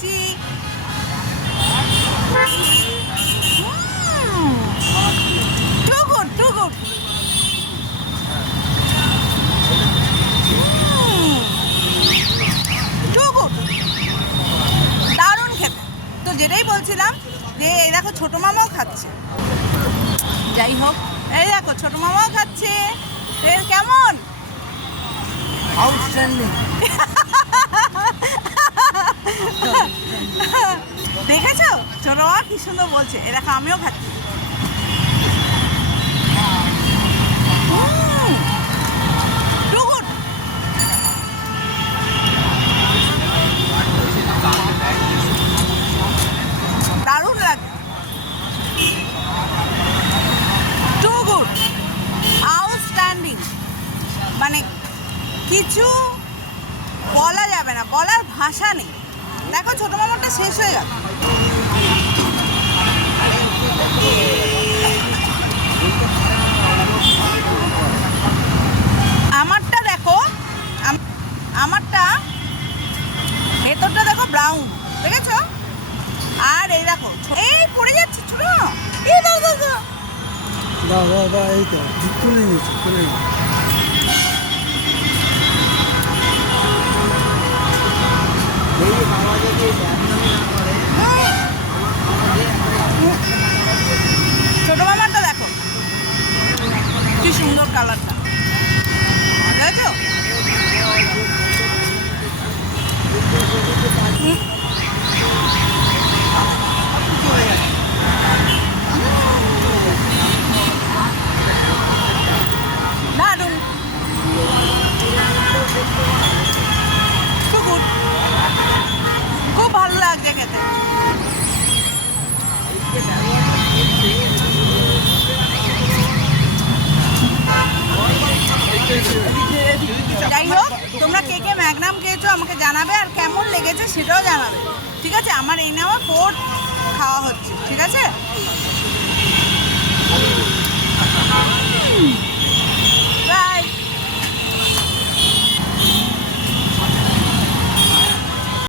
খাচ্ছি। Too good, too good. Too good, দারুণ খেতে। তো যেটাই বলছিলাম যে এই দেখো ছোটো মামাও খাচ্ছে। যাই হোক, এই দেখো ছোটো মামাও খাচ্ছে। এর কেমন? আউটস্ট্যান্ডিং। দেখেছো ছোট মামা কি সুন্দর বলছে। এ দেখো আমিও খাচ্ছি। Too good. দারুণ লাগে। Too good, outstanding. মানে কিছু বলা যাবে না, বলার ভাষা নেই। দেখো ছোট মামাটা শেষ হয়ে গেল। আমারটা দেখো, আমারটা ভেতরটা দেখো ব্রাউন, দেখেছো? আর এই দেখো এই পড়ে যাচ্ছে ছোট। এই দাও দাও দাও। দাও দাও দাও, এই তো তুলে নিয়েছি, তুলে নিয়েছি। ছোট মামারটা দেখো কি সুন্দর কালারটা, দেখেছো? দারুণ, খুব ভালো লাগছে খেতে। যাই হোক, তোমরা কে কে ম্যাগনাম খেয়েছো আমাকে জানাবে, আর কেমন লেগেছে সেটাও জানাবে। ঠিক আছে, আমার এই নেওয়া 4 খাওয়া হচ্ছে। ঠিক আছে।